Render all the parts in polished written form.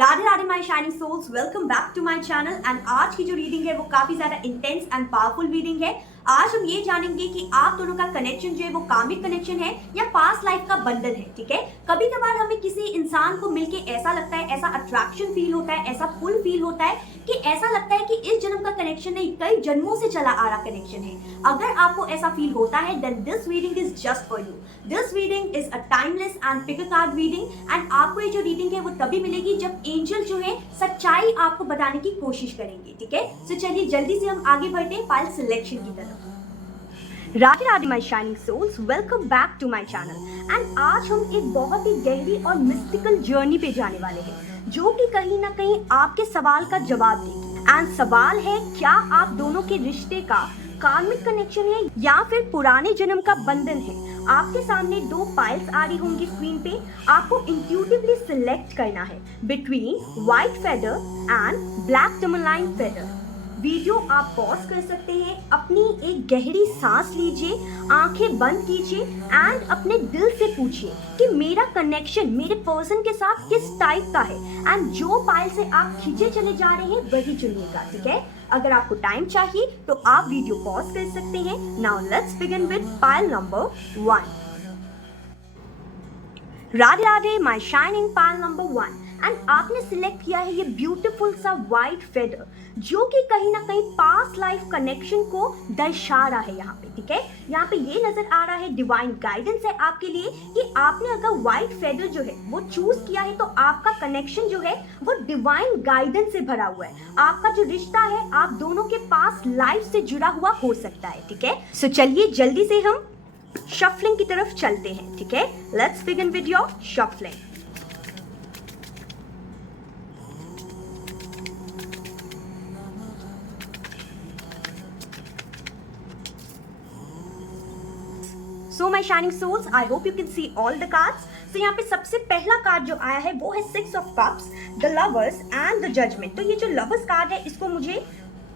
Radhe Radhe my shining souls, welcome back to my channel. And आज की जो रीडिंग है वो काफी ज्यादा इंटेंस एंड पावरफुल रीडिंग है। आज हम ये जानेंगे कि आप दोनों का कनेक्शन जो है वो कामिक कनेक्शन है या पास्ट लाइफ का बंधन है। ठीक है, कभी कभार हमें किसी इंसान को मिलके ऐसा लगता है, ऐसा अट्रैक्शन फील होता है, ऐसा पुल फील होता है कि ऐसा लगता है कि इस जन्म का कनेक्शन नहीं, कई जन्मों से चला आ रहा कनेक्शन है। अगर आपको ऐसा फील होता है then this reading is just for you. This reading is a timeless and pick a card reading. And आपको ये जो रीडिंग है वो तभी मिलेगी जब एंजल जो है सच्चाई आपको बताने की कोशिश करेंगे। ठीक है, तो चलिए जल्दी से हम आगे बढ़ते हैं फाइल सिलेक्शन की तरफ। Radhe Radhe my shining souls, welcome back to my channel. And आज हम एक बहुत ही गहरी और मिस्टिकल जर्नी पे जाने वाले हैं जो कि कहीं ना कहीं आपके सवाल का जवाब देगी। एंड सवाल है, क्या आप दोनों के रिश्ते का कार्मिक कनेक्शन है या फिर पुराने जन्म का बंधन है। आपके सामने दो पाइल्स आ रही होंगी स्क्रीन पे। आपको इंट्यूटिवली सिलेक्ट करना है between white feather and black tourmaline feather. Video आप पॉज कर सकते हैं, अपनी एक गहरी सांस लीजिए, आंखें बंद कीजिए एंड अपने दिल से पूछिए कि मेरा कनेक्शन मेरे पर्सन के साथ किस टाइप का है। एंड जो पाइल से आप खींचे चले जा रहे हैं वही चुनिएगा। ठीक है, अगर आपको टाइम चाहिए तो आप वीडियो पॉज कर सकते हैं। Now let's begin with pile number 1। Radhe Radhe my shining pile number 1। And आपने सिलेक्ट किया है ये ब्यूटीफुल सा व्हाइट फेदर जो कि कहीं ना कहीं पास्ट लाइफ कनेक्शन को दर्शा रहा है यहाँ पे। ठीक है, यहाँ पे ये नजर आ रहा है डिवाइन गाइडेंस है आपके लिए कि आपने अगर व्हाइट फेदर जो है वो चूज किया है तो आपका कनेक्शन जो है वो डिवाइन गाइडेंस से भरा हुआ है। आपका जो रिश्ता है आप दोनों के पास्ट लाइफ से जुड़ा हुआ हो सकता है। ठीक है, सो चलिए जल्दी से हम शफलिंग की तरफ चलते हैं। ठीक है, let's begin with your shuffling. So my shining souls, I hope you can see all the cards. तो यहाँ पे सबसे पहला कार्ड जो आया है वो है 6 of cups, the lovers and the judgement. तो ये जो लवर्स कार्ड है इसको मुझे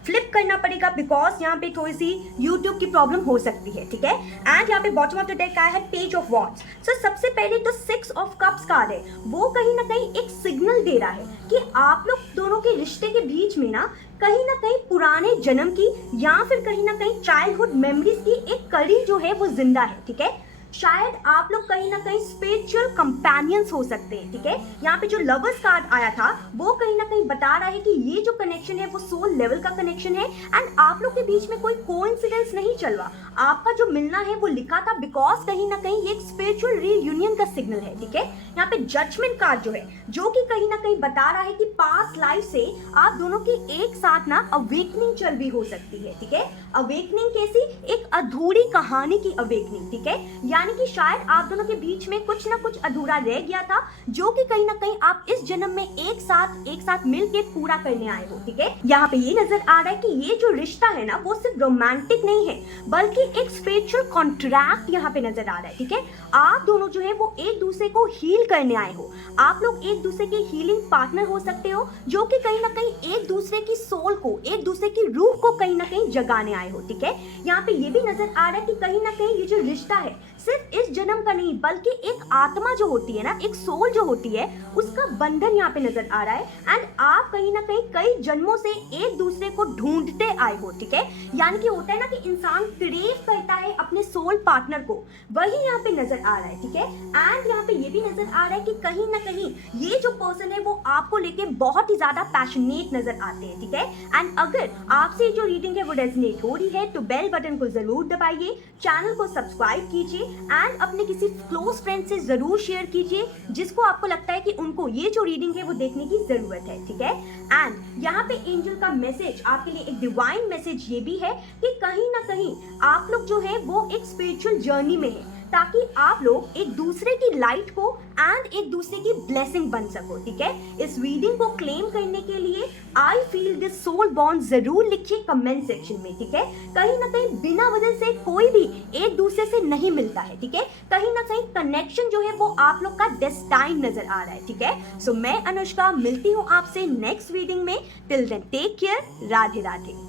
फ्लिप करना पड़ेगा बिकॉज यहाँ पे थोड़ी सी यूट्यूब की प्रॉब्लम हो सकती है। ठीक है, एंड यहाँ पे बॉटम ऑफ द डेक आया है पेज ऑफ वॉन्ड्स। सो सबसे पहले तो 6 ऑफ कप्स कार्ड है वो कहीं ना कहीं एक सिग्नल दे रहा है कि आप लोग दोनों के रिश्ते के बीच में ना कहीं पुराने जन्म की या फिर कहीं ना कहीं चाइल्डहुड मेमोरीज की एक कड़ी जो है वो जिंदा है। ठीक है, शायद आप लोग कहीं ना कहीं स्पिरिचुअल कंपेनियंस हो सकते हैं। ठीक है, यहाँ पे जो लवर्स कार्ड आया था वो कहीं ना कहीं बता रहा है कि ये जो कनेक्शन है वो सोल लेवल का कनेक्शन है एंड आप लोग के बीच में कोई कोइंसिडेंस नहीं चल रहा। आपका जो मिलना है वो लिखा था बिकॉज कहीं ना कहीं ये एक स्पिरिचुअल रीयूनियन का सिग्नल है। ठीक है, यहाँ पे जजमेंट कार्ड जो है जो कि कहीं ना कहीं बता रहा है कि पास्ट लाइफ से आप दोनों की एक साथ ना अवेकनिंग चल भी हो सकती है। ठीक है, अवेकनिंग कैसी, एक अधूरी कहानी की अवेकनिंग। ठीक है, यानी कि शायद आप दोनों के बीच में कुछ ना कुछ अधूरा रह गया था जो कि कहीं ना कहीं आप इस जन्म में एक साथ मिल के पूरा करने आए हो। ठीक है, यहाँ पे ये नजर आ रहा है कि ये जो रिश्ता है ना वो सिर्फ रोमांटिक नहीं है बल्कि एक स्पिरिचुअल कॉन्ट्रैक्ट यहाँ पे नजर आ रहा है। ठीक है, आप दोनों जो है वो एक दूसरे को हील करने आए हो। आप लोग एक दूसरे के हीलिंग पार्टनर हो सकते हो जो कि कहीं ना कहीं एक दूसरे की सोल को, एक दूसरे की रूह को कहीं ना कहीं जगाने आए हो। ठीक है, यहाँ पे ये भी नजर आ रहा है कि कहीं ना कहीं ये जो रिश्ता है सिर्फ इस जन्म का नहीं बल्कि एक आत्मा जो होती है ना, एक सोल जो होती है उसका बंधन यहाँ पे नजर आ रहा है। एंड आप कहीं ना कहीं कई जन्मों से एक दूसरे को ढूंढते आए हो। ठीक है, यानी कि होता है ना कि इंसान क्रेव करता है अपने सोल पार्टनर को, वही यहाँ पे नजर आ रहा है। ठीक है, एंड यहाँ पे ये भी नजर आ रहा है कि कहीं ना कहीं ये जो पर्सन है वो आपको लेके बहुत ही ज्यादा पैशनेट नजर आते हैं। ठीक है, एंड अगर आपसे जो रीडिंग है वो रेजोनेट हो रही है तो बेल बटन को जरूर दबाइए, चैनल को सब्सक्राइब कीजिए एंड अपने किसी क्लोज फ्रेंड से जरूर शेयर कीजिए जिसको आपको लगता है कि उनको ये जो रीडिंग है वो देखने की जरूरत है। ठीक है, एंड यहाँ पे एंजल का मैसेज आपके लिए, एक डिवाइन मैसेज ये भी है कि कहीं ना कहीं आप लोग जो है वो एक स्पिरिचुअल जर्नी में है ताकि आप लोग एक दूसरे की लाइट को एंड एक दूसरे की ब्लेसिंग बन सको। ठीक है, इस रीडिंग को क्लेम करने के लिए I feel this soul bond जरूर लिखिए कमेंट सेक्शन में। ठीक है, कहीं ना कहीं बिना वजह से कोई भी एक दूसरे से नहीं मिलता है। ठीक है, कहीं ना कहीं कनेक्शन जो है वो आप लोग का डेस्टाइन नजर आ रहा है। ठीक है, सो मैं अनुष्का मिलती हूँ आपसे नेक्स्ट रीडिंग में। Till then take care, Radhe Radhe.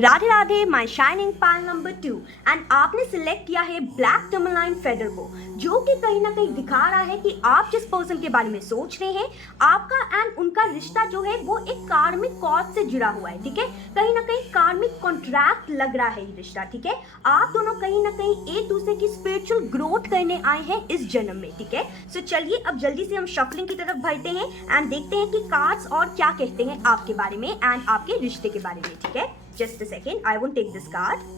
Radhe Radhe my shining pile number 2 and आपने सिलेक्ट किया है ब्लैक टर्मलाइन फेदर को, जो कि कहीं ना कहीं दिखा रहा है कि आप जिस पर्सन के बारे में सोच रहे हैं आपका एंड उनका रिश्ता जो है वो एक कार्मिक कॉज से जुड़ा हुआ है। ठीक है, कहीं ना कहीं कार्मिक कॉन्ट्रैक्ट लग रहा है ये रिश्ता। ठीक है, आप दोनों कहीं ना कहीं एक दूसरे की स्पिरिचुअल ग्रोथ करने आए हैं इस जन्म में। ठीक है, सो चलिए अब जल्दी से हम शफलिंग की तरफ बढ़ते हैं एंड देखते हैं कि कार्ड्स और क्या कहते हैं आपके बारे में एंड आपके रिश्ते के बारे में। ठीक है, just a second, I won't take this card.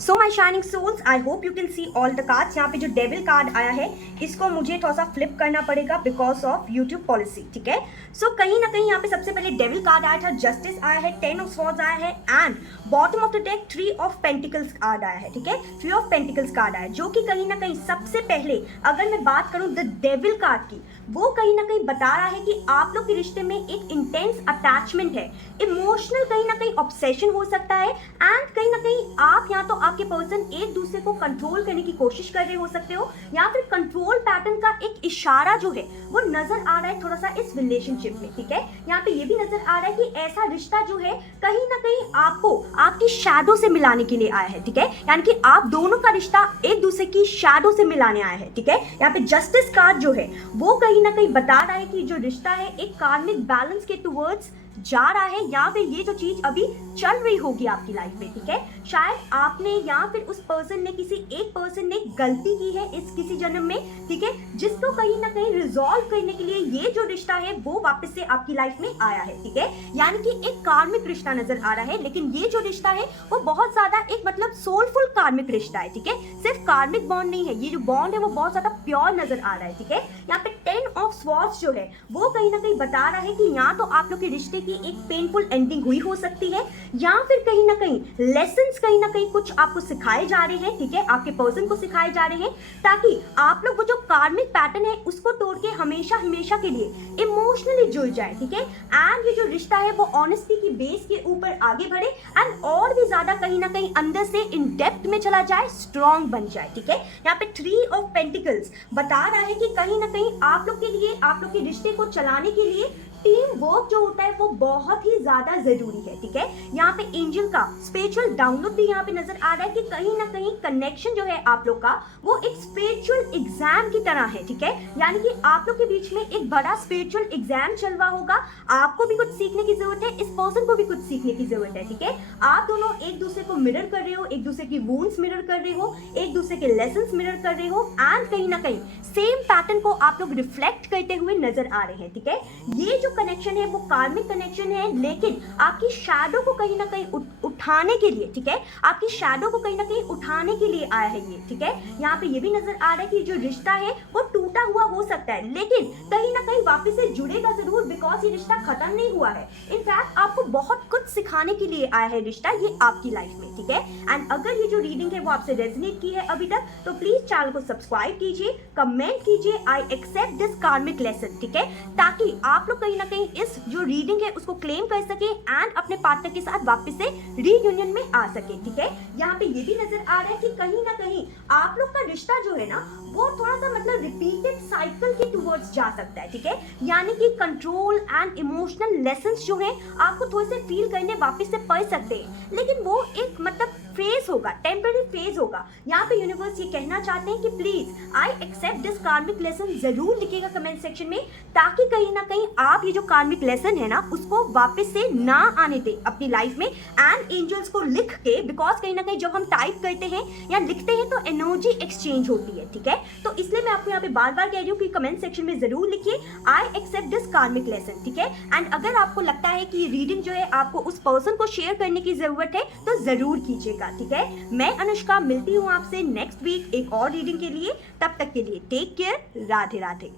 So my shining souls, I hope you can see all the cards. यहाँ पे जो डेविल कार्ड आया है इसको मुझे थोड़ा सा फ्लिप करना पड़ेगा बिकॉज ऑफ यूट्यूब पॉलिसी। ठीक है, सो कहीं ना कहीं यहाँ पे सबसे पहले डेविल कार्ड आया था, जस्टिस आया है, 10 ऑफ स्वॉर्ड्स आया है and bottom of the deck 3 of pentacles card आया है। ठीक है, 3 ऑफ पेंटिकल्स कार्ड आया है, जो कि कहीं ना कहीं सबसे पहले अगर मैं बात करूँ द डेविल कार्ड की, वो कहीं ना कहीं बता रहा है कि आप लोग के रिश्ते में एक इंटेंस अटैचमेंट है, इमोशनल कहीं ना कहीं ऑब्सेशन हो सकता है एंड कहीं ना कहीं आप या तो आपके पर्सन एक दूसरे को कंट्रोल करने की कोशिश कर रहे हो सकते हो या फिर कंट्रोल पैटर्न का एक इशारा जो है वो नजर आ रहा है थोड़ा सा इस रिलेशनशिप में। ठीक है, यहाँ पे ये भी नजर आ रहा है कि ऐसा रिश्ता जो है कहीं ना कहीं आपको आपकी शैडो से मिलाने के लिए आया है। ठीक है, यानी कि आप दोनों का रिश्ता एक दूसरे की शैडो से मिलाने आया है। ठीक है, यहाँ पे जस्टिस कार्ड जो है वो कहीं ना कहीं बता रहा है कि जो रिश्ता है एक कार्मिक बैलेंस के टुवर्ड्स जा रहा है या फिर ये जो चीज अभी चल रही होगी आपकी लाइफ में। ठीक है, शायद आपने या फिर उस पर्सन ने किसी एक पर्सन ने गलती की है इस किसी जन्म में। ठीक है, जिसको कहीं ना कहीं रिजॉल्व करने के लिए ये जो रिश्ता है वो वापस से आपकी लाइफ में आया है। ठीक है, यानी कि एक कार्मिक रिश्ता नजर आ रहा है, लेकिन ये जो रिश्ता है वो बहुत ज्यादा एक मतलब सोलफुल कार्मिक रिश्ता है। ठीक है, सिर्फ कार्मिक बॉन्ड नहीं है, ये जो बॉन्ड है वो बहुत ज्यादा प्योर नजर आ रहा है। ठीक है, यहाँ पे 10 ऑफ स्वॉर्ड्स जो है वो कहीं ना कहीं बता रहा है कि या तो आप लोग के रिश्ते की एक पेनफुल एंडिंग हुई हो सकती है या फिर कहीं ना कहीं लेसन्स कहीं ना कहीं कुछ आपको सिखाए जा रहे हैं। ठीक है, आपके पर्सन को सिखाए जा रहे हैं ताकि आप लोग वो जो कार्मिक पैटर्न है उसको तोड़ के हमेशा हमेशा के लिए इमोशनली जुड़ जाए। ठीक है, एंड ये जो रिश्ता है वो ऑनेस्टी की बेस के ऊपर आगे बढ़े एंड और भी ज्यादा कहीं ना कहीं अंदर से इन डेप्थ में चला जाए, स्ट्रॉन्ग बन जाए। ठीक है, यहाँ पे 3 ऑफ पेंटिकल्स बता रहा है कि कहीं ना कहीं आप लोग के लिए आप लोग के रिश्ते को चलाने के लिए टीम वर्क जो होता है वो बहुत ही ज्यादा जरूरी है। ठीक है, यहाँ पे एंजल का स्पिरिचुअल डाउनलोड भी यहाँ पे नजर आ रहा है कि कहीं ना कहीं कनेक्शन जो है आप लोग का वो एक स्पिरिचुअल एग्जाम की तरह है। ठीक है, यानी कि आप लोग के बीच में एक बड़ा स्पिरिचुअल एग्जाम चल रहा होगा, आपको भी कुछ सीखने की जरूरत है, इस पर्सन को भी कुछ सीखने की जरूरत है। ठीक है, आप दोनों एक दूसरे को मिरर कर रहे हो, एक दूसरे की वुंड्स मिरर कर रहे हो, एक दूसरे के लेसन्स मिरर कर रहे हो एंड कहीं ना कहीं सेम पैटर्न को आप लोग रिफ्लेक्ट करते हुए नजर आ रहे हैं। ठीक है, ये जो कनेक्शन है वो कार्मिक कनेक्शन है, लेकिन आपकी शैडो को कहीं ना कहीं उठाने के लिए, ठीक है, आपकी शैडो को कहीं ना कहीं उठाने के लिए आया है ये। ठीक है, यहाँ पे ये भी नजर आ रहा है कि जो रिश्ता है वो टूटा हुआ हो सकता है, लेकिन कहीं ना कहीं वापस से जुड़ेगा जरूर बिकॉज ये रिश्ता खत्म नहीं हुआ है। इनफैक्ट आपको बहुत कुछ सिखाने के लिए आया है रिश्ता ये आपकी लाइफ में। ठीक है, एंड अगर ये जो रीडिंग है वो आपसे रेजोनेट की है अभी तक तो प्लीज चैनल को सब्सक्राइब कीजिए, कमेंट कीजिए आई एक्सेप्ट दिस कार्मिक लेसन। ठीक है, ताकि आप लोग कहीं ना कहीं इस जो रीडिंग है उसको क्लेम कर सके एंड अपने पार्टनर के साथ वापस से रीयूनियन में आ सके। ठीक है, यहाँ पे ये भी नजर आ रहा है कि कहीं ना कहीं आप लोग का रिश्ता जो है ना वो थोड़ा सा मतलब रिपीटेड साइकिल के टुवर्ड्स जा सकता है। ठीक है, यानी कि कंट्रोल एंड इमोशनल लेसन्स जो है आपको थोड़े से फील करने वापस से पड़ सकते हैं, लेकिन वो एक मतलब फेज होगा, टेम्पररी फेज होगा। यहाँ पे यूनिवर्स ये कहना चाहते हैं कि प्लीज आई एक्सेप्ट दिस कार्मिक लेसन जरूर लिखिएगा कमेंट सेक्शन में, ताकि कहीं ना कहीं आप ये जो कार्मिक लेसन है ना उसको वापस से ना आने दे अपनी लाइफ में एंड एंजल्स को लिख के, बिकॉज कहीं ना कहीं जब हम टाइप करते हैं या लिखते हैं तो एनर्जी एक्सचेंज होती है। ठीक है, तो इसलिए मैं आपको यहाँ पे बार बार कह रही हूँ कि कमेंट सेक्शन में जरूर लिखिए आई एक्सेप्ट दिस कार्मिक लेसन। ठीक है, एंड अगर आपको लगता है कि ये रीडिंग जो है आपको उस पर्सन को शेयर करने की जरूरत है तो जरूर कीजिएगा। ठीक है, मैं अनुष्का मिलती हूँ आपसे नेक्स्ट वीक एक और रीडिंग के लिए, तब तक के लिए टेक केयर, राधे राधे।